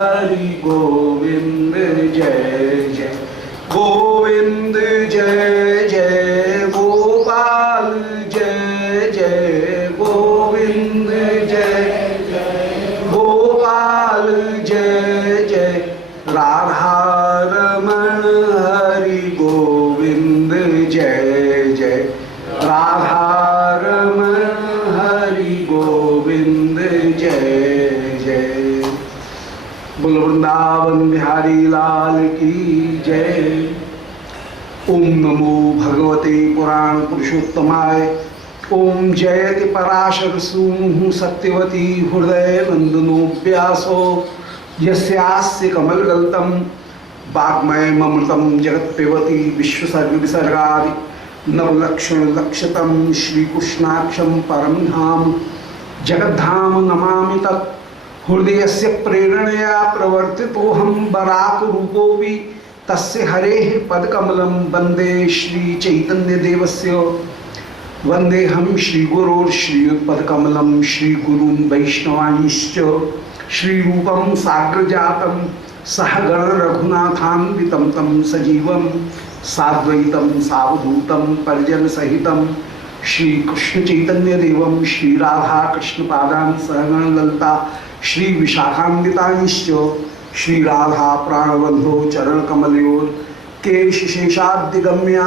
हरि गोविंद जय जय गोविंद जय जय गोपाल जय जय गोविंद जय जय गोपाल जय जय राधा रमण हरि गोविंद जय जय राधा रमण हरि गोविंद जय जय। बोल वृंदावन बिहारी लाल की जय। ओम नमो भगवते पुराण पुरुषोत्तमाय। ओम जयति पराशर सूनु सत्यवती हृदय नंदनो व्यासो यस्यास्य कमलगल्तम वाग्मय ममृतम जगत्पिबती विश्वसर्ग विसर्गादि नवलक्षण लक्षतम श्रीकृष्णाक्षम परम धाम जगद्धाम नमामि तत् हृदय से प्रेरणया प्रवर्तितो हम बराक रूपोपि तस्य हरेः पदकमलं वंदे श्री चैतन्य देवस्य वंदे हम श्री गुरोर् श्रीयुतपदकमलं श्री गुरून् वैष्णवांश्च श्री रूपं साग्रजातं सहगण रघुनाथान्वितं तं सजीवं साद्वैतं सावधूतं परिजन सहितं श्री कृष्ण चैतन्य देवं श्री राधा कृष्ण पादान् सहगण ललिता श्री विशाखान्वितांश्च श्री राधा प्राणबंधो चरण कमलयोर केश शेषादिगम्या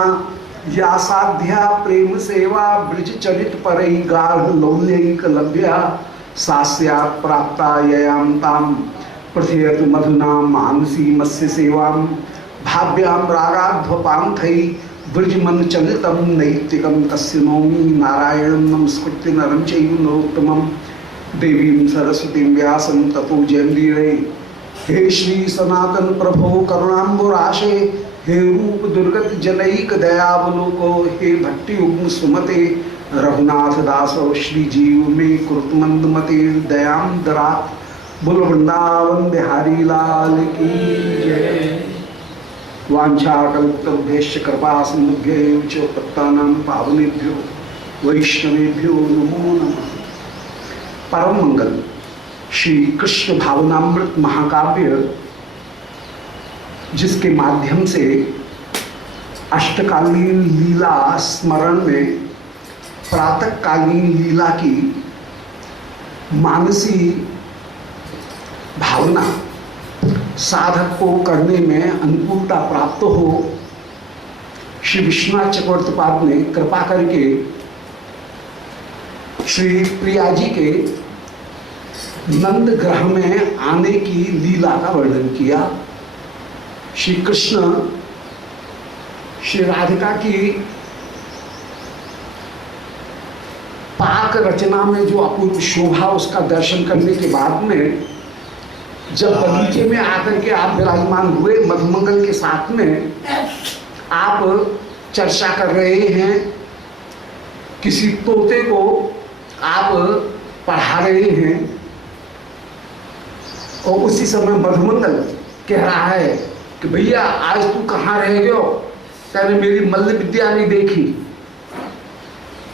या साध्या प्रेम सेवा ब्रज चरित परई गाढ़ लौल्यैक लभ्या सास्यात् प्राप्ता ययां ताम प्रथयतु मधुना मानसी मत्स्य सेवाम भाव्यां रागाध्वपांथै ब्रजमन चलितम नैतिकम तस्य नौमि नारायणं नमस्कृत्य नरं चैव नरोत्तमं देवीं सरस्वतीं व्यासं ततो जयंदीरे। हे श्री सनातन प्रभो करुणाम्बुराशे हे रूप दुर्गत जनैक दयावलोको हे भट्टी उग्म सुमते रघुनाथ दासो श्री जीव में कृतमंद मते दयाम दरा। बोल वृंदावन बिहारी लाल की जय। वाञ्छाकल्पतरुभ्यश्च कृपा सिन्धुभ्यैव च पतितानां पावनेभ्यो वैष्णवेभ्यो नमो नमः। परम मंगल श्री कृष्ण भावनामृत महाकाव्य जिसके माध्यम से अष्टकालीन लीला स्मरण में प्रातःकालीन लीला की मानसी भावना साधक को करने में अनुकूलता प्राप्त हो, श्री विश्वनाथ चक्रवर्तीपाद ने कृपा करके श्री प्रिया जी के नंद ग्रह में आने की लीला का वर्णन किया। श्री कृष्ण श्री राधिका की पाक रचना में जो अपूर्व शोभा उसका दर्शन करने के बाद में जब बगीचे में आकर के आप विराजमान हुए मधुमंगल के साथ में आप चर्चा कर रहे हैं, किसी तोते को आप पढ़ा रहे हैं और उसी समय मधुमंगल कह रहा है कि भैया आज तू कहाँ रह गयो, तेने मेरी मल्ल विद्या नहीं देखी।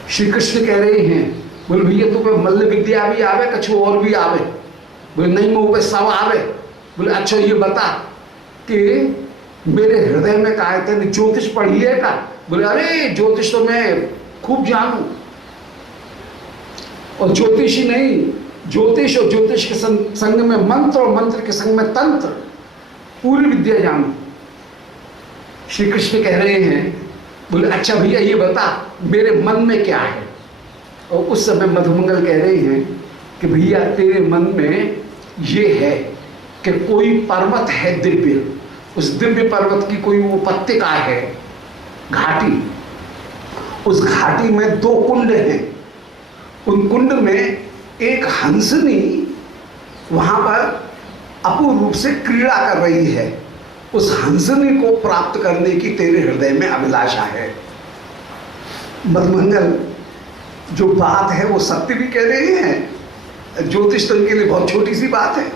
श्री कृष्ण कह रहे हैं, बोले भैया तुम्हें मल्ल विद्या भी आवे, कछु और भी आवे? बोले नहीं मुँह सब आवे। बोले अच्छा ये बता कि मेरे हृदय में कहा है तेने ज्योतिष पढ़ी है का? बोले अरे ज्योतिष तो मैं खूब जानू, और ज्योतिषी नहीं, ज्योतिष और ज्योतिष के संग में मंत्र और मंत्र के संग में तंत्र, पूरी विद्या जानू। श्री कृष्ण कह रहे हैं, बोले अच्छा भैया ये बता मेरे मन में क्या है? और उस समय मधुमंगल कह रहे हैं कि भैया तेरे मन में ये है कि कोई पर्वत है दिव्य, उस दिव्य पर्वत की कोई उपत्यका है, घाटी, उस घाटी में दो कुंड हैं, उन कुंड में एक हंसनी वहां पर अपूर्व रूप से क्रीड़ा कर रही है, उस हंसनी को प्राप्त करने की तेरे हृदय में अभिलाषा है। मधुमंगल जो बात है वो सत्य भी कह रहे हैं, ज्योतिष तो इनके लिए बहुत छोटी सी बात है,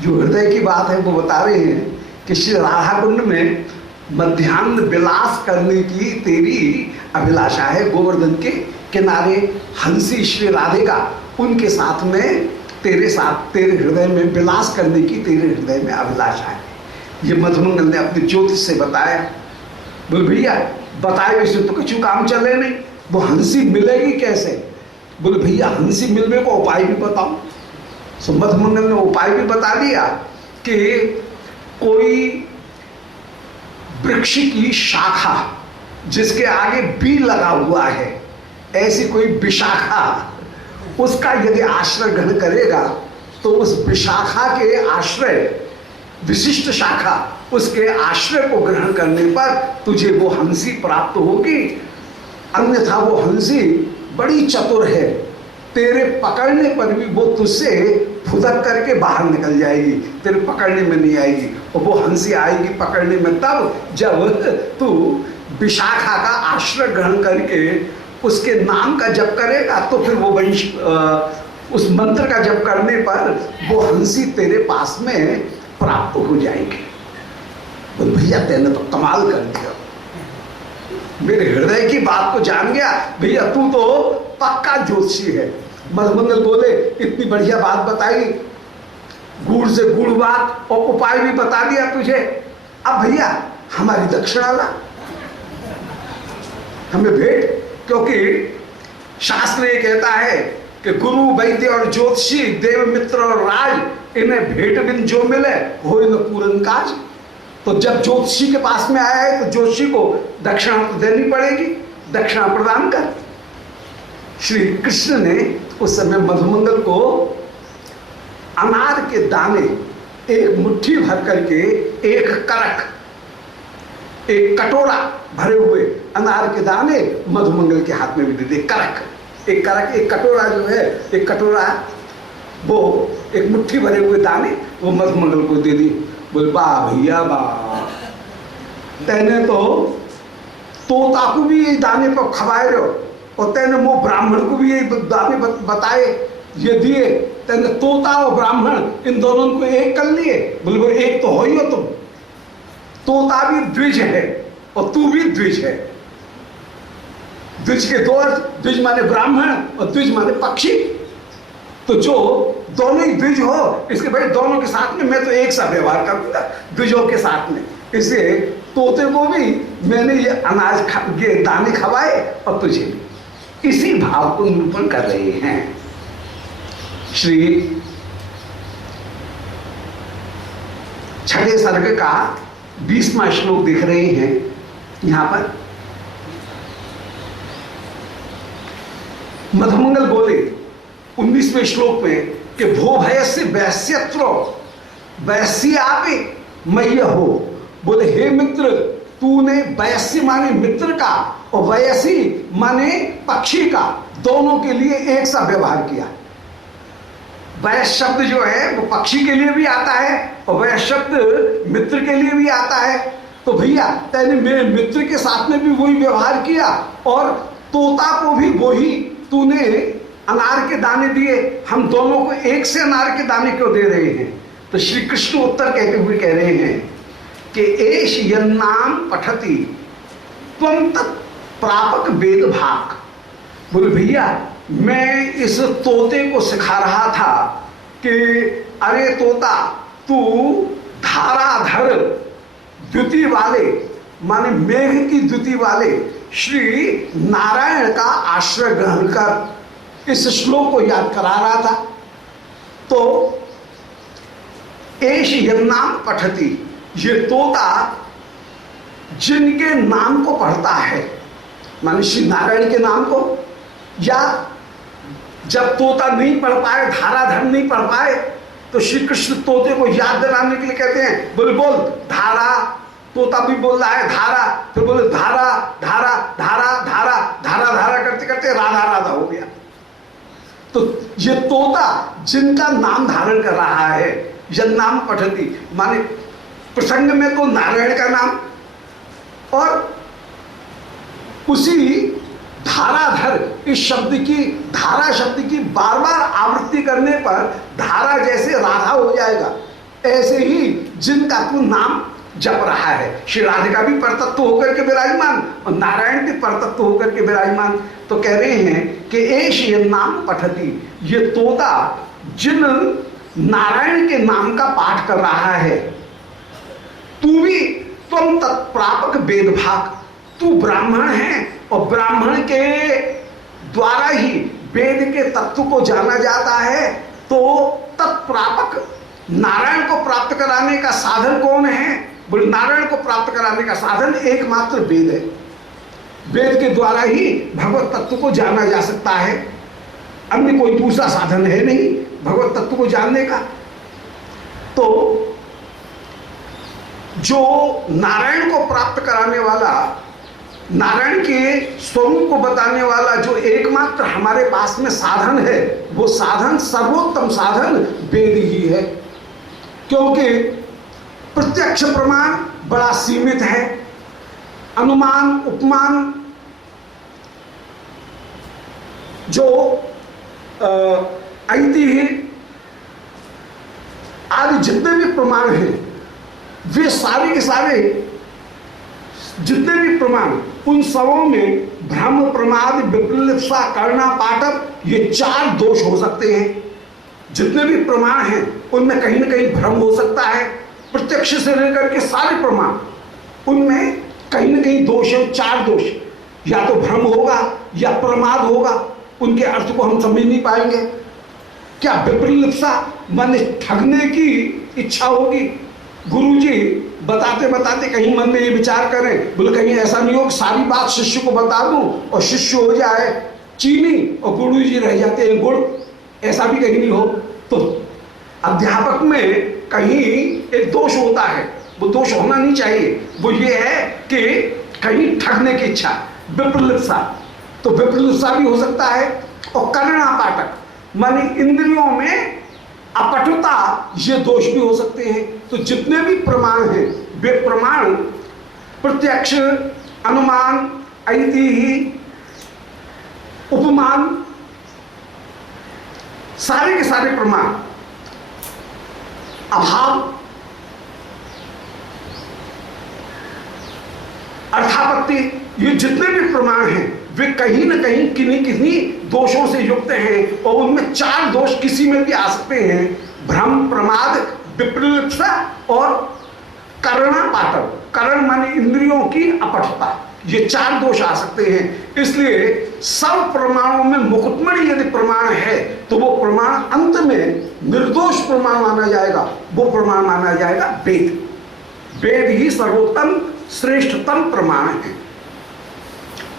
जो हृदय की बात है वो बता रहे हैं कि श्री राधा कुंड में मध्याह्न विलास करने की तेरी अभिलाषा है। गोवर्धन के किनारे हंसी श्री राधिका, उनके साथ में तेरे साथ तेरे हृदय में विलास करने की तेरे हृदय में अभिलाषा है। ये मधुमंगल ने अपने ज्योतिष से बताया। बोल भैया बताए वैसे तो कुछ काम चले नहीं, वो हंसी मिलेगी कैसे? बोले भैया हंसी मिलने को उपाय भी बताओ। सो मधुमंगल ने उपाय भी बता दिया कि कोई वृक्ष की शाखा जिसके आगे बी लगा हुआ है, ऐसी कोई विशाखा, उसका यदि आश्रय ग्रहण करेगा तो उस विशाखा के आश्रय, विशिष्ट शाखा, उसके आश्रय को ग्रहण करने पर तुझे वो हंसी प्राप्त होगी। अन्यथा वो हंसी बड़ी चतुर है, तेरे पकड़ने पर भी वो तुझसे फुदक करके बाहर निकल जाएगी, तेरे पकड़ने में नहीं आएगी। और वो हंसी आएगी पकड़ने में तब जब तू विशाखा का आश्रय ग्रहण करके उसके नाम का जप करेगा, तो फिर वो वंश उस मंत्र का जप करने पर वो हंसी तेरे पास में प्राप्त हो जाएगी। बोल भैया तेने तो कमाल कर दिया, मेरे हृदय की बात को जान गया भैया, तू तो पक्का ज्योतिषी है। मधुमंगल बोले इतनी बढ़िया बात बताई, गुड़ से गुड़ बात, और उपाय भी बता दिया तुझे। अब भैया हमारी दक्षिणा ला, हमें भेंट, क्योंकि शास्त्र ये कहता है कि गुरु वैद्य और ज्योतिषी, देव मित्र और राज, इन्हें भेंट बिन जो मिले हो न पूरन काज। तो जब ज्योतिषी के पास में आया है तो ज्योतिषी को दक्षिणा तो देनी पड़ेगी, दक्षिणा प्रदान कर। श्री कृष्ण ने उस समय मधुमंगल को अनार के दाने एक मुट्ठी भर करके, एक करक, एक कटोरा भरे हुए अनार के दाने मधुमंगल के हाथ में भी दे दे। करक, एक करक, एक कटोरा जो है, एक कटोरा, वो एक मुट्ठी भरे हुए दाने वो मधुमंगल को दे दी। बोल वाह भैया वाह, तेने तो तोता को भी ये दाने पर खवाए रहो, और तेने वो ब्राह्मण को भी ये दाने बताए, ये दिए, तेने तोता और ब्राह्मण इन दोनों को एक कर लिए। बोले एक तो हो ही हो तुम, तोता भी द्विज है और तू भी द्विज है। द्विज के दो अर्थ, द्विज माने ब्राह्मण और द्विज माने पक्षी। तो जो दोनों ही द्विज हो, इसके भाई दोनों के साथ में मैं तो एक सा व्यवहार करूंगा द्विजों के साथ में, इसलिए तोते को भी मैंने ये अनाज ये दाने खवाए और तुझे भी। इसी भाव को निरूपण कर रहे हैं। श्री 6वें सर्ग का 20वां श्लोक देख रहे हैं यहां पर। मधुमंगल बोले 19वें श्लोक में कि भो भयस्य वैश्यत्रो वैश्यापि मय्य हो। बोले हे मित्र, तूने वैश्य माने मित्र का और वैसी माने पक्षी का, दोनों के लिए एक सा व्यवहार किया। वैश्य शब्द जो है वो पक्षी के लिए भी आता है और वैश्य शब्द मित्र के लिए भी आता है। तो भैया तेने मेरे मित्र के साथ में भी वही व्यवहार किया और तोता को भी वही तूने अनार के दाने दिए। हम दोनों को एक से अनार के दाने क्यों दे रहे हैं? तो श्री कृष्ण उत्तर कहते हुए कह रहे हैं कि एष यन्नाम पठति त्वं तत् प्रापक वेद भाग। बोले भैया मैं इस तोते को सिखा रहा था कि अरे तोता, तू धाराधर द्युति वाले माने मेघ की द्युति वाले श्री नारायण का आश्रय ग्रहण कर। इस श्लोक को याद करा रहा था। तो एष यन्नाम पठति, ये तोता जिनके नाम को पढ़ता है, माने श्री नारायण के नाम को, या जब तोता नहीं पढ़ पाए, धाराधर नहीं पढ़ पाए, तो श्री कृष्ण तोते को याद दिलाने के लिए कहते हैं बोले बोल धारा। तोता भी बोल रहा है धारा, फिर बोले धारा धारा धारा धारा धारा धारा करते करते राधा राधा हो गया। तो ये तोता जिनका नाम धारण कर रहा है, यन्नाम पठति माने प्रसंग में तो नारायण का नाम, और उसी धाराधर इस शब्द की, धारा शब्द की बार बार आवृत्ति करने पर धारा जैसे राधा हो जाएगा, ऐसे ही जिनका तू नाम जप रहा है, श्री राधिका भी परतत्व होकर के विराजमान और नारायण भी परतत्व होकर के विराजमान। तो कह रहे हैं कि एष यन्नाम पठति, ये तोता जिन नारायण के नाम का पाठ कर रहा है, तू भी तुम तत्प्रापक वेद भाग, तू ब्राह्मण है और ब्राह्मण के द्वारा ही वेद के तत्व को जाना जाता है। तो तत्प्रापक नारायण को प्राप्त कराने का साधन कौन है? बोले नारायण को प्राप्त कराने का साधन एकमात्र वेद है। वेद के द्वारा ही भगवत तत्व को जाना जा सकता है, अन्य कोई दूसरा साधन है नहीं भगवत तत्व को जानने का। तो जो नारायण को प्राप्त कराने वाला, नारायण के स्वरूप को बताने वाला जो एकमात्र हमारे पास में साधन है, वो साधन सर्वोत्तम साधन वेद ही है। क्योंकि प्रत्यक्ष प्रमाण बड़ा सीमित है, अनुमान उपमान जो ऐतिह्य आदि जितने भी प्रमाण हैं, वे सारे के सारे जितने भी प्रमाण, उन सबों में भ्रम प्रमाद विप्ललिप्सा करना पाठक, ये 4 दोष हो सकते हैं। जितने भी प्रमाण हैं उनमें कहीं ना कहीं भ्रम हो सकता है। प्रत्यक्ष से लेकर के सारे प्रमाण, उनमें कहीं ना कहीं दोष है, 4 दोष। या तो भ्रम होगा या प्रमाद होगा, उनके अर्थ को हम समझ नहीं पाएंगे। क्या विप्ललिप्सा माने ठगने की इच्छा होगी? गुरुजी बताते बताते कहीं मन में ये विचार करें, बोले कहीं ऐसा नहीं हो कि सारी बात शिष्य को बता दूं और शिष्य हो जाए चीनी और गुरुजी रह जाते हैं गुड़, ऐसा भी कहीं नहीं हो। तो अध्यापक में कहीं एक दोष होता है, वो दोष होना नहीं चाहिए। वो ये है कि कहीं ठगने की इच्छा, विप्ललिप्सा, तो विप्ललिप्सा भी हो सकता है। और करणापाटक माने इंद्रियों में अपटुता, ये दोष भी हो सकते हैं। तो जितने भी प्रमाण हैं वे प्रमाण प्रत्यक्ष, अनुमान, ऐतिह्य, उपमान, सारे के सारे प्रमाण, अभाव, अर्थापत्ति, ये जितने भी प्रमाण हैं वे कहीं न कहीं किन्हीं किन्हीं दोषों से युक्त हैं। और उनमें 4 दोष किसी में भी आ सकते हैं, भ्रम, प्रमाद, विप्ललिप्सा और करणापाटक। करण माने इंद्रियों की अपटता, ये 4 दोष आ सकते हैं। इसलिए सब प्रमाणों में मुकुटमणि यदि प्रमाण है तो वो प्रमाण अंत में निर्दोष प्रमाण माना जाएगा, वो प्रमाण माना जाएगा वेद। वेद ही सर्वोत्तम श्रेष्ठतम प्रमाण है।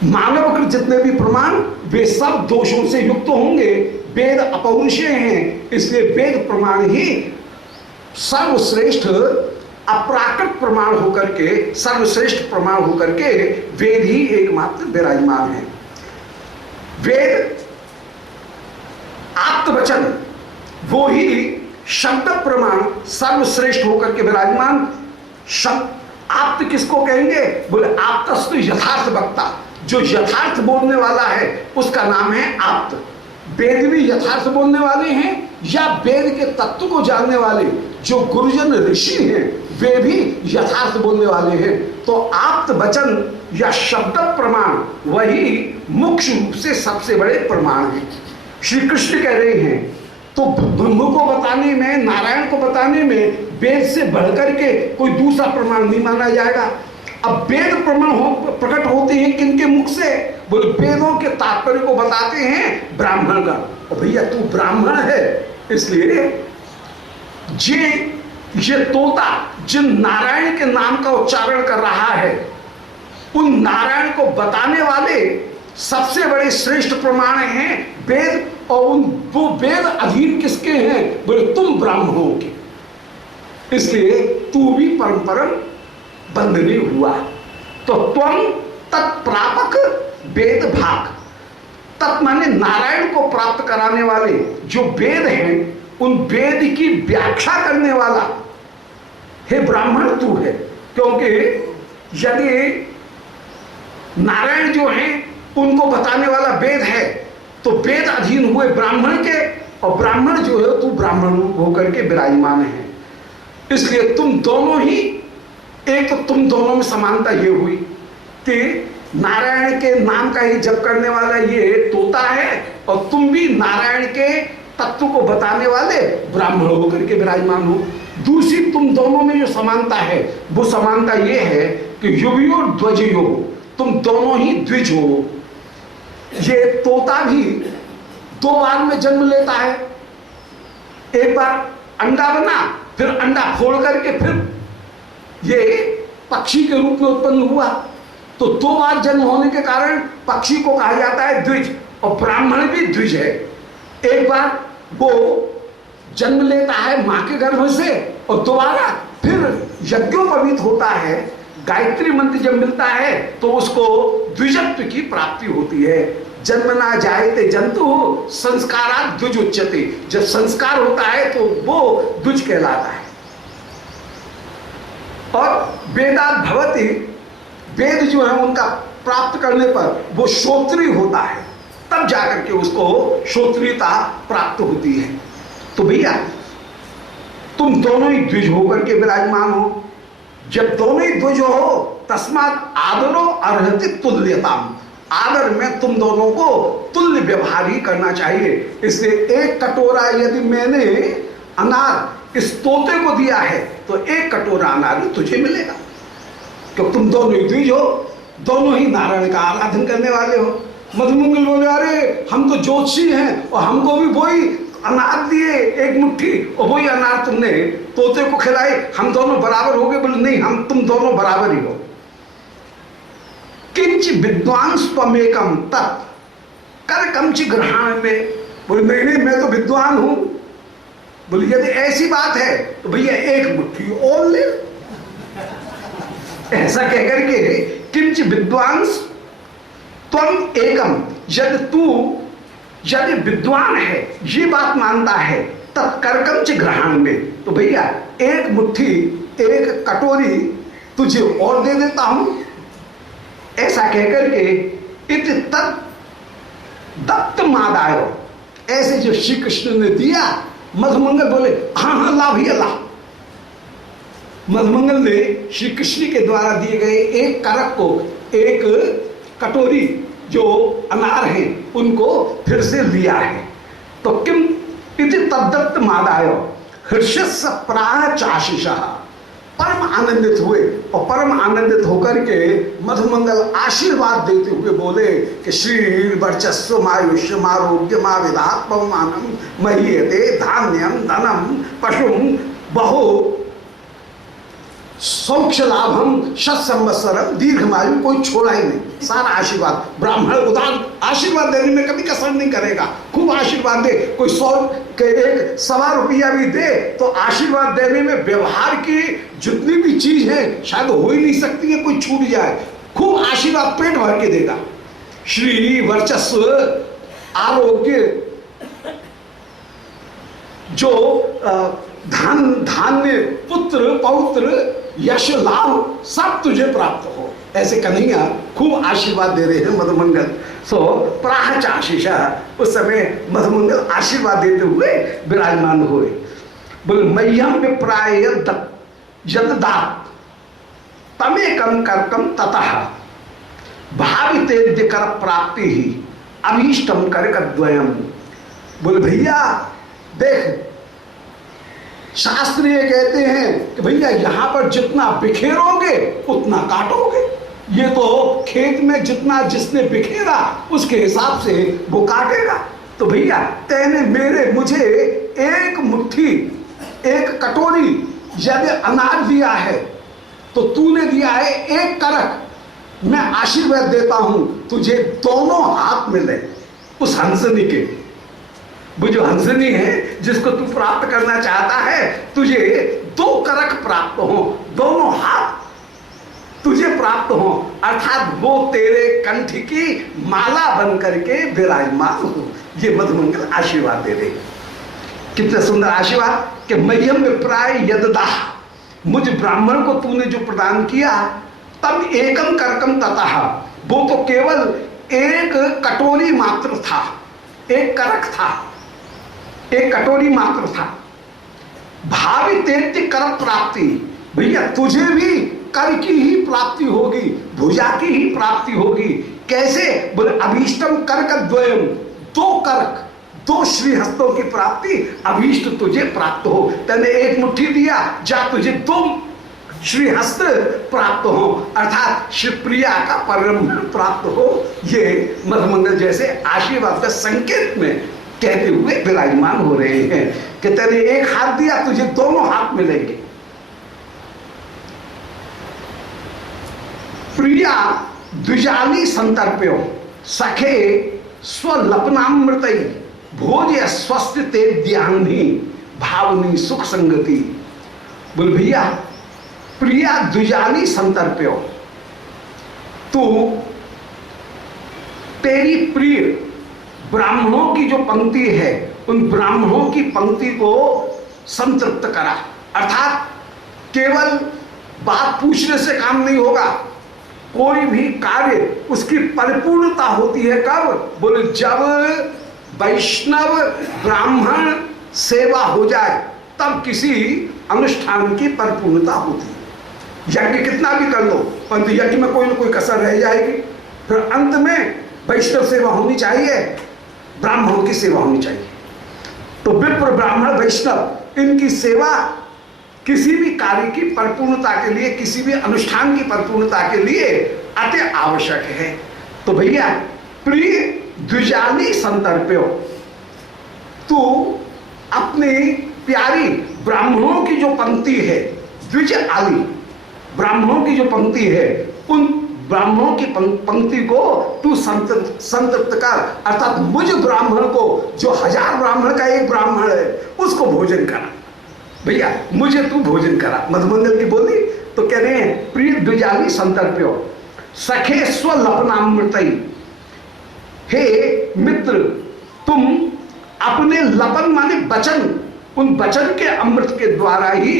मानवकृत जितने भी प्रमाण वे सब दोषों से युक्त होंगे। वेद अपौरुषेय हैं, इसलिए वेद प्रमाण ही सर्वश्रेष्ठ अपराकृत प्रमाण होकर के, सर्वश्रेष्ठ प्रमाण होकर के वेद ही एकमात्र विराजमान है। वेद आप्तवचन वो ही शब्द प्रमाण सर्वश्रेष्ठ होकर के विराजमान। शब्द आप्त किसको कहेंगे? बोले आप्तस्तु यथार्थ वक्ता, जो यथार्थ बोलने वाला है उसका नाम है आप्त। वेद भी यथार्थ बोलने वाले हैं या वेद के तत्व को जानने वाले जो गुरुजन ऋषि हैं वे भी यथार्थ बोलने वाले हैं। तो आप्त वचन या शब्द प्रमाण वही मुख्य रूप से सबसे बड़े प्रमाण हैं। श्री कृष्ण कह रहे हैं तो ब्रह्म को बताने में, नारायण को बताने में वेद से बढ़कर के कोई दूसरा प्रमाण नहीं माना जाएगा। अब वेद प्रमाण प्रकट होते हैं किनके मुख से? बोले वेदों के तात्पर्य को बताते हैं ब्राह्मण का। और भैया तू ब्राह्मण है, इसलिए ये तोता जिन नारायण के नाम का उच्चारण कर रहा है, उन नारायण को बताने वाले सबसे बड़े श्रेष्ठ प्रमाण हैं वेद। और वो वेद अधीन किसके हैं? बोले तुम ब्राह्मणों के, इसलिए तू भी परम बंधनी हुआ। तो त्वं तत्प्रापक वेद भाग, तत् माने नारायण को प्राप्त कराने वाले जो वेद हैं, उन वेद की व्याख्या करने वाला हे ब्राह्मण तू है। क्योंकि यदि नारायण जो हैं उनको बताने वाला वेद है तो वेद अधीन हुए ब्राह्मण के, और ब्राह्मण जो है तू ब्राह्मण होकर के विराजमान है। इसलिए तुम दोनों ही एक, तो तुम दोनों में समानता ये हुई कि नारायण के नाम का ही जप करने वाला ये तोता है और तुम भी नारायण के तत्व को बताने वाले ब्राह्मण होकर के विराजमान हो। दूसरी तुम दोनों में जो समानता है वो समानता ये है कि युवयो ध्वजयो, तुम दोनों ही द्विज हो। ये तोता भी दो बार में जन्म लेता है, एक बार अंडा बना, फिर अंडा फोड़ करके फिर ये पक्षी के रूप में उत्पन्न हुआ। तो दो बार जन्म होने के कारण पक्षी को कहा जाता है द्विज, और ब्राह्मण भी द्विज है। एक बार वो जन्म लेता है मां के गर्भ से और दोबारा फिर यज्ञोपवीत होता है, गायत्री मंत्र जब मिलता है तो उसको द्विजत्व की प्राप्ति होती है। जन्मना जायते जंतु संस्कारात् द्विज उच्यते, जब संस्कार होता है तो वो द्विज कहलाता है। और वेदात् भवति, वेद जो है उनका प्राप्त करने पर वो श्रोत्रिय होता है, तब जाकर के उसको श्रोत्रियता प्राप्त होती है। तो भैया तुम दोनों ही द्विज होकर के विराजमान हो। जब दोनों ही द्विज हो तस्मात् आदरो अर्हति तुल्यताम, आदर में तुम दोनों को तुल्य व्यवहार ही करना चाहिए। इसलिए एक कटोरा यदि मैंने अनार इस तोते को दिया है तो एक कटोरा अनार तुझे मिलेगा, क्योंकि तुम दोनों ही द्विज हो, दोनों ही नारायण का आराधन करने वाले हो। मधुमंगल बोले अरे हम तो ज्योतिषी हैं और हमको भी वही अनार दिए एक मुट्ठी और वही अनार तुमने तोते को खिलाए, हम दोनों बराबर हो गए। बोले नहीं, हम तुम दोनों बराबर ही हो। किंच विद्वांस त्वमेकम तत् कर कमचि ग्रहण में। बोले नहीं नहीं, मैं तो विद्वान हूं। बोले यदि ऐसी बात है तो भैया एक मुट्ठी और ले। ऐसा कहकर के किंच विद्वांस त्वम एकम, यदि विद्वान है ये बात मानता है तत्कर्कम च ग्रहण में, तो भैया एक मुट्ठी एक कटोरी तुझे और दे देता हूं। ऐसा कहकर के इत तत् दत्त मादायो, ऐसे जो श्री कृष्ण ने दिया, मधुमंगल बोले हाँ हाँ ला भैया ला। मधुमंगल ने श्री कृष्ण के द्वारा दिए गए एक करक को, एक कटोरी जो अनार है उनको फिर से लिया है। तो किम इति तद्दत्त मादायो हर्षस्य प्राह चाशिषः, परम आनंदित हुए और परम आनंदित होकर के मधुमंगल आशीर्वाद देते हुए बोले कि श्री वर्चस्व मायुष्य मारोग्य मा विदात्ममानम महीयते धान्यम धनम पशुम बहु सौक्ष लाभम शत संवत्सरम दीर्घमायु, कोई छोड़ा ही नहीं, सारा आशीर्वाद। ब्राह्मण उदार आशीर्वाद देने में कभी कसर नहीं करेगा, खूब आशीर्वाद दे। कोई 100 के एक 1.25 रुपया भी दे तो आशीर्वाद देने में व्यवहार की जितनी भी चीज है शायद हो ही नहीं सकती है, कोई छूट जाए। खूब आशीर्वाद पेट भर के देगा। श्री वर्चस्व आरोग्य जो धान्य पुत्र पौत्र यश लाभ सब तुझे प्राप्त हो, ऐसे कन्हैया खूब आशीर्वाद दे रहे हैं मधुमंगल। सो प्राह आशीषा, उस समय मधुमंगल आशीर्वाद देते हुए विराजमान हुए। बोले मह्यम विप्राय यदात तमेकम कर्कम ततः भाविते कर प्राप्ति ही अभीष्टम करकद्वयम। बोले भैया देख, शास्त्र ये कहते हैं कि भैया यहां पर जितना बिखेरोगे उतना काटोगे। ये तो खेत में जितना जिसने बिखेरा उसके हिसाब से वो काटेगा। तो भैया तेने मुझे एक मुट्ठी एक कटोरी यदि अनाज दिया है तो तूने दिया है एक करक। मैं आशीर्वाद देता हूं तुझे दोनों हाथ मिले उस हंसनी के। वो जो हंसनी है जिसको तू प्राप्त करना चाहता है, तुझे 2 करक प्राप्त हो, दोनों हाथ तुझे प्राप्त हो, अर्थात वो तेरे कंठ की माला बन करके विराजमान हो। ये मधुमंगल आशीर्वाद दे रहे। कितने सुंदर आशीर्वाद कि मह्यम विप्राय यददाह, मुझ ब्राह्मण को तूने जो प्रदान किया, तब एकम करकम ततः, वो तो केवल एक कटोरी मात्र था, एक करक था, एक कटोरी मात्र था। भावी तेज कर प्राप्ति, भैया तुझे भी कर की ही प्राप्ति होगी, भुजा की ही प्राप्ति होगी। कैसे? बोले अभीष्टम करक द्वयम, 2 करक, दो श्रीहस्तों की प्राप्ति, अभीष्ट तुझे प्राप्त हो। तने एक मुट्ठी दिया, जा तुझे दो श्रीहस्त प्राप्त हो, अर्थात श्री प्रिया का परम प्राप्त हो। ये मधुमंगल जैसे आशीर्वाद का संकेत में कहते हुए विराजमान हो रहे हैं कि तेने एक हाथ दिया, तुझे दोनों हाथ मिलेंगे। प्रिया द्विजाली संतर्प्यो सखे स्वलपनामृत भोज स्वस्थ ते ध्यानी भावनी सुख संगति। बोल भैया, प्रिया द्विजाली संतर्प्यो, तू तेरी प्रिय ब्राह्मणों की जो पंक्ति है, उन ब्राह्मणों की पंक्ति को संतृप्त करा। अर्थात केवल बात पूछने से काम नहीं होगा, कोई भी कार्य उसकी परिपूर्णता होती है कब? बोले जब वैष्णव ब्राह्मण सेवा हो जाए तब किसी अनुष्ठान की परिपूर्णता होती है। यज्ञ कितना भी कर लो, परंतु यज्ञ में कोई ना कोई कसर रह जाएगी। फिर अंत में वैष्णव सेवा होनी चाहिए, ब्राह्मणों की सेवा होनी चाहिए। तो विप्र ब्राह्मण वैष्णव इनकी सेवा किसी भी कार्य की परिपूर्णता के लिए, किसी भी अनुष्ठान की परिपूर्णता के लिए अति आवश्यक है। तो भैया, प्रिय द्विजाली संतर्प्यो, तू अपनी प्यारी ब्राह्मणों की जो पंक्ति है, द्विज आली ब्राह्मणों की जो पंक्ति है, उन ब्राह्मणों की पंक्ति को तू संतृप्त कर। अर्थात मुझ ब्राह्मण को, जो 1000 ब्राह्मण का एक ब्राह्मण है, उसको भोजन करा। भैया, मुझे तू भोजन करा। मधुमंगल की बोली तो कह रहे हैं, प्रिय द्विजाली संतर्प्यो सखे स्वलपनामृत। हे मित्र, तुम अपने लपन माने वचन, उन वचन के अमृत के द्वारा ही,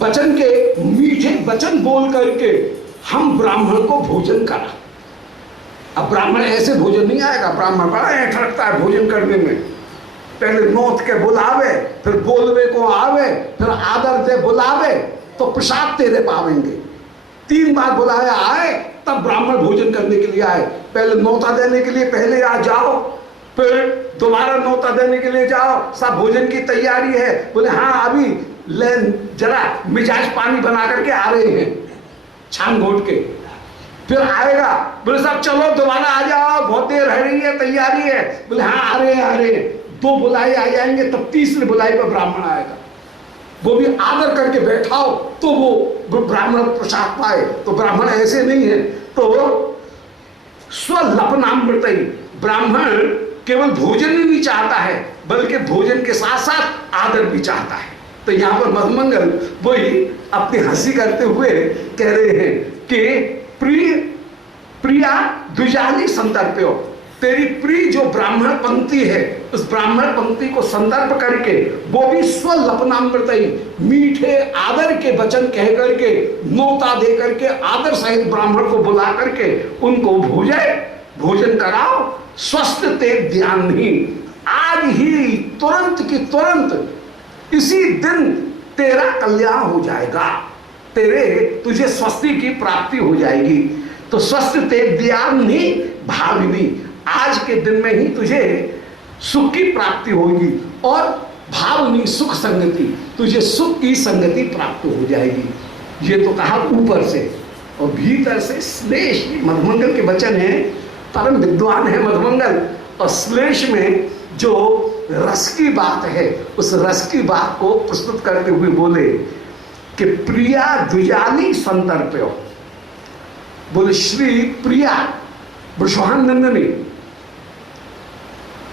वचन के मीठे वचन बोल करके हम ब्राह्मण को भोजन करा। अब ब्राह्मण ऐसे भोजन नहीं आएगा, ब्राह्मण बड़ा ऐठ रखता है भोजन करने में। पहले नोत के बुलावे, फिर बोलवे को आवे, फिर आदर दे बुलावे तो प्रसाद तेरे पावेंगे। 3 बार बुलाया आए तब ब्राह्मण भोजन करने के लिए आए। पहले नौता देने के लिए पहले आ जाओ, फिर दोबारा नौता देने के लिए जाओ, सब भोजन की तैयारी है। बोले हाँ, अभी ले जरा मिजाज पानी बना करके आ रहे हैं, छान घोट के। फिर आएगा, बोले साहब चलो दोबारा आ जाओ, बहुत देर रह रही है, तैयारी है। बोले हाँ आ रहे हैं, आ रहे हैं। 2 बुलाई आ जाएंगे, तब तीसरी बुलाई पर ब्राह्मण आएगा, वो भी आदर करके बैठाओ तो वो ब्राह्मण प्रसाद पाए। तो ब्राह्मण ऐसे नहीं है। तो स्वलपनामृत, ब्राह्मण केवल भोजन ही नहीं चाहता है, बल्कि भोजन के साथ साथ आदर भी चाहता है। तो यहाँ पर मधुमंगल वही अपनी हंसी करते हुए कह रहे हैं कि प्रिया द्विजाली संतर्प्यो, तेरी प्रिय जो ब्राह्मण पंक्ति है, उस ब्राह्मण पंक्ति को संदर्भ करके, वो भी स्वलपनामृत, मीठे आदर के वचन कह करके, नोता दे करके, आदर सहित ब्राह्मण को बुला करके उनको भोजन कराओ। स्वस्थ ते ध्यान नहीं, आज ही तुरंत की तुरंत इसी दिन तेरा कल्याण हो जाएगा, तुझे स्वस्ति की प्राप्ति हो जाएगी। तो स्वस्थ ते ध्यान नहीं भाविनी, आज के दिन में ही तुझे सुख की प्राप्ति होगी, और भावनी सुख संगति, तुझे सुख की संगति प्राप्त हो जाएगी। ये तो कहा ऊपर से, और भीतर से श्लेष। मधुमंगल के वचन है, परम विद्वान है मधुमंगल, और श्लेष में जो रस की बात है, उस रस की बात को प्रस्तुत करते हुए बोले कि प्रिया द्विजाली संतर्प्यो। बोले श्री प्रिया वृषभानंदिनी,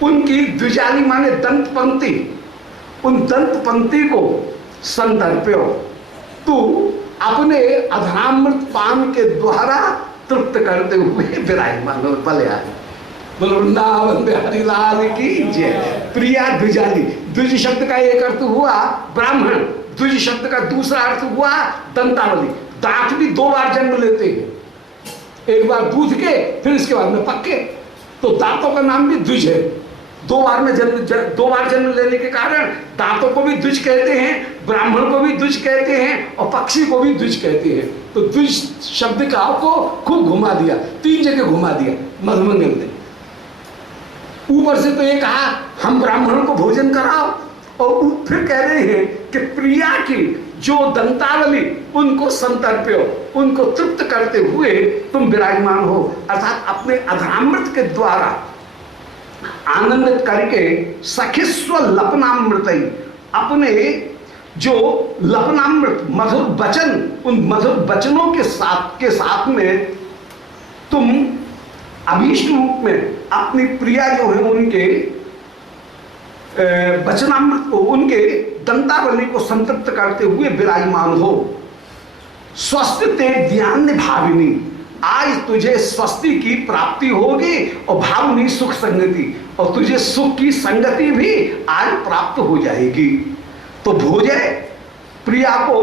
उनकी द्विजाली माने दंत पंक्ति, उन दंत पंक्ति को संतर्प्यो, तू अपने अधरामृत पान के द्वारा तृप्त करते हुए विराजमान हो। भले बोलो वृंदावन बिहारी लाल की जय। प्रिया द्विजाली, द्विज शब्द का एक अर्थ हुआ ब्राह्मण, द्विज शब्द का दूसरा अर्थ हुआ दंतावली। दांत भी 2 बार जन्म लेते हैं, एक बार दूध के, फिर इसके बाद में पक्के। तो दांतों का नाम भी द्विज है। 2 बार जन्म लेने के कारण दांतों को भी द्विज कहते हैं, ब्राह्मण को भी द्विज कहते हैं, और पक्षी को भी द्विज कहते हैं। तो द्विज शब्द का आपको खूब घुमा दिया, 3 जगह घुमा दिया मधुमंगल ने। ऊपर से तो ये कहा हम ब्राह्मणों को भोजन कराओ, और फिर कह रहे हैं कि प्रिया की जो दंतावली उनको संतर्प्यो, उनको तृप्त करते हुए तुम विराजमान हो, अर्थात अपने अधरामृत के द्वारा आनंदित करके सखिस्व लपनामृत, अपने जो लपनामृत मधुर वचन, उन मधुर वचनों के साथ में तुम अभीष्ट रूप में अपनी प्रिया जो है उनके वचनामृत को, उनके दंतावली को संतृप्त करते हुए विराजमान हो। स्वस्थ ते ध्यान भाविनी, आज तुझे स्वस्ति की प्राप्ति होगी और भावनी सुख संगति, और तुझे सुख की संगति भी आज प्राप्त हो जाएगी। तो भोजे प्रिया को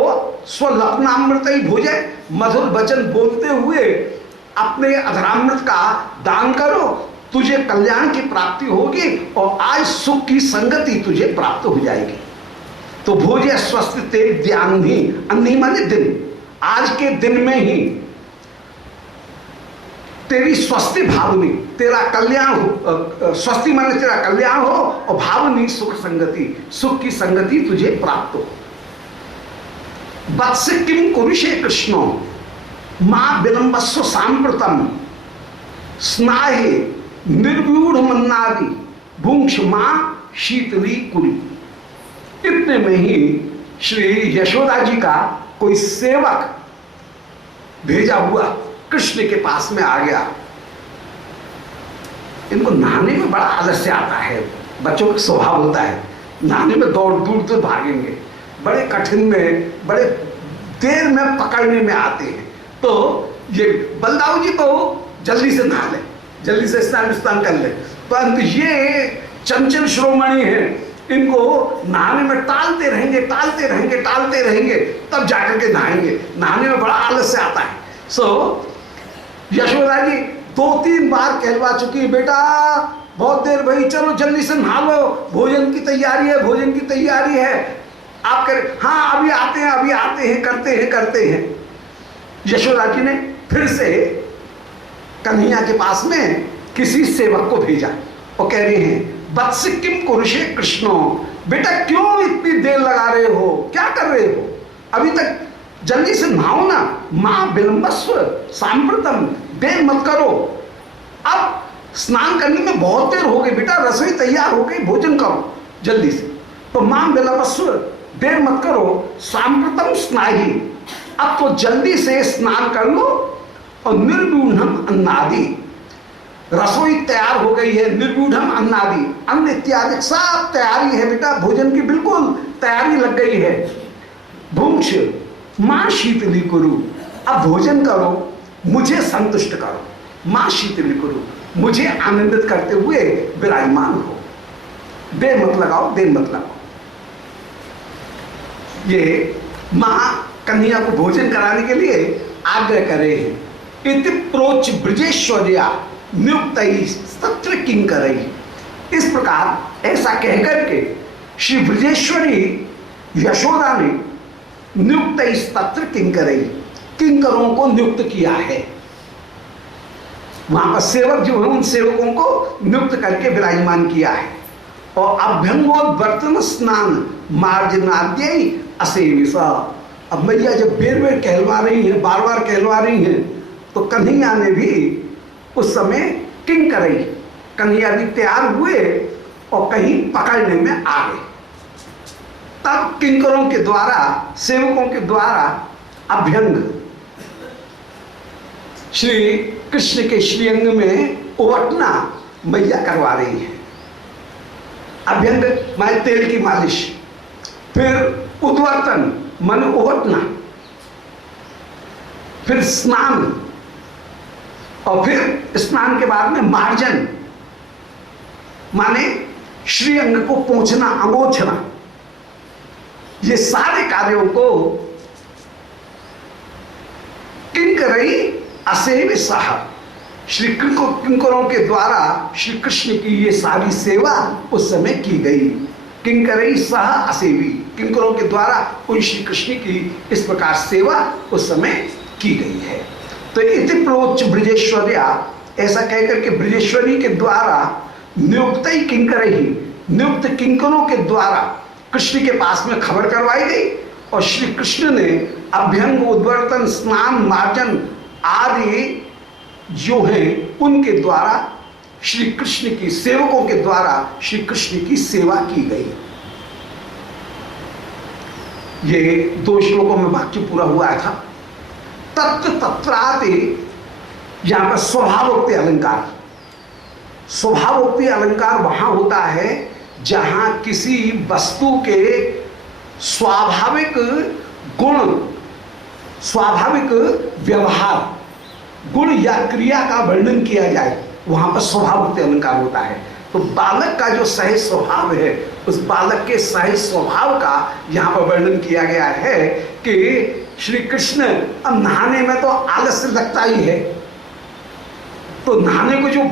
स्वलपनामृत ही भोजे, मधुर वचन बोलते हुए अपने अधरामृत का दान करो, तुझे कल्याण की प्राप्ति होगी और आज सुख की संगति तुझे प्राप्त हो जाएगी। तो भोजे स्वस्थ तेरे ध्यान ही, अन्नी माने दिन, आज के दिन में ही तेरी स्वस्ति भावनी, तेरा कल्याण हो, स्वस्ति माने तेरा कल्याण हो, और भावनी सुख संगति, सुख की संगति तुझे प्राप्त हो। वत्स किम कुरुषे कृष्णो मां विलंबस्व सांप्रतम स्नाहे निर्व्यूढ़ मन्नादि भूंक्ष मां शीतली कुरी। इतने में ही श्री यशोदा जी का कोई सेवक भेजा हुआ कृष्ण के पास में आ गया। इनको नहाने में बड़ा आलस्य आता है, बच्चों का स्वभाव होता है, नहाने में दौड़ दूर दूर भागेंगे, बड़े कठिन में, बड़े देर में पकड़ने में आते हैं। तो ये बलदाऊ जी तो जल्दी से नहा ले, जल्दी से स्नान कर ले, परंतु ये चंचल श्रोमणी हैं, इनको नहाने में टालते रहेंगे, तब जाकर के नहाएंगे। नहाने में बड़ा आलस्य आता है। सो यशोदा जी 2-3 बार कहलवा चुकी, बेटा बहुत देर भाई, चलो जल्दी से नहा लो, भोजन की तैयारी है, भोजन की तैयारी है। आप करें हाँ अभी आते हैं, करते हैं। यशोदा जी ने फिर से कन्हैया के पास में किसी सेवक को भेजा और कह रहे हैं वत्स किम कुरुषे कृष्णो, बेटा क्यों इतनी देर लगा रहे हो, क्या कर रहे हो, अभी तक जल्दी से नहाओ ना। मां विलंबस्व सांप्रतम, देर मत करो, अब स्नान करने में बहुत देर हो गई, बेटा रसोई तैयार हो गई, भोजन करो जल्दी से। तो मां विलंबस्व, देर मत करो, सांप्रतम स्नाही, अब तो जल्दी से स्नान कर लो, और निर्व्यूढ़म अन्नादि, रसोई तैयार हो गई है, निर्व्यूढ़म अन्नादि, अन्न इत्यादि सब तैयारी है बेटा, भोजन की बिल्कुल तैयारी लग गई है। भूंक्ष मां शीतली कुरु, अब भोजन करो, मुझे संतुष्ट करो, मां शीतली कुरु, मुझे आनंदित करते हुए विराजमान हो, देर मत लगाओ। ये मां कन्हैया को भोजन कराने के लिए आग्रह कर रहे हैं। इति प्रोच ब्रजेश्वर्या नियुक्त सत्र किंकरई, इस प्रकार ऐसा कहकर के श्री ब्रजेश्वरी यशोदा ने नियुक्त सत्र किंकरई, किंकरों को नियुक्त किया है। वहां पर सेवक जो है उन सेवकों को नियुक्त करके विराजमान किया है। और अभ्यंगोद्वर्तन स्नान मार्जनाद्य असेविसा, अब मैया जब बेर कहलवा रही हैं, बार बार कहलवा रही हैं, तो कन्हैया ने भी उस समय किंकरई, कन्हैया भी तैयार हुए और कहीं पकड़ने में आ गए। तब किंकरों के द्वारा, सेवकों के द्वारा अभ्यंग, श्री कृष्ण के श्रीअंग में उवटना मैया करवा रही है। अभ्यंग माने तेल की मालिश, फिर उद्वर्तन मन उवटना, फिर स्नान, और फिर स्नान के बाद में मार्जन माने श्रीअंग को पोंछना, अंगोछना। ये सारे कार्यों को किंकरई असेव सह, श्री किंकरों के द्वारा श्री कृष्ण की ये सारी सेवा उस समय की गई। किंकरई सह असेवी, किंकरों के द्वारा उन श्री कृष्ण की इस प्रकार सेवा उस समय की गई है। तो इति प्रोच ब्रजेश्वर्या, ऐसा कहकर के ब्रजेश्वरी के द्वारा नियुक्त ही किंकर ही, नियुक्त किंकरों के द्वारा कृष्ण के पास में खबर करवाई गई और श्री कृष्ण ने अभ्यंग, उद्वर्तन, स्नान, मार्जन आदि जो है उनके द्वारा श्री कृष्ण की, सेवकों के द्वारा श्री कृष्ण की सेवा की गई। ये 2 श्लोकों में वाक्य पूरा हुआ था। तत्र तत्राते, यहां पर स्वभावोक्ति अलंकार, स्वभावोक्ति अलंकार वहां होता है जहां किसी वस्तु के स्वाभाविक गुण, स्वाभाविक व्यवहार, गुण या क्रिया का वर्णन किया जाए, वहां पर स्वभावोक्ति अलंकार होता है। तो बालक का जो सहज स्वभाव है, उस बालक के सहज स्वभाव का यहां पर वर्णन किया गया है कि श्री कृष्ण, अब नहाने में तो आलस्य लगता ही है, तो नहाने को जो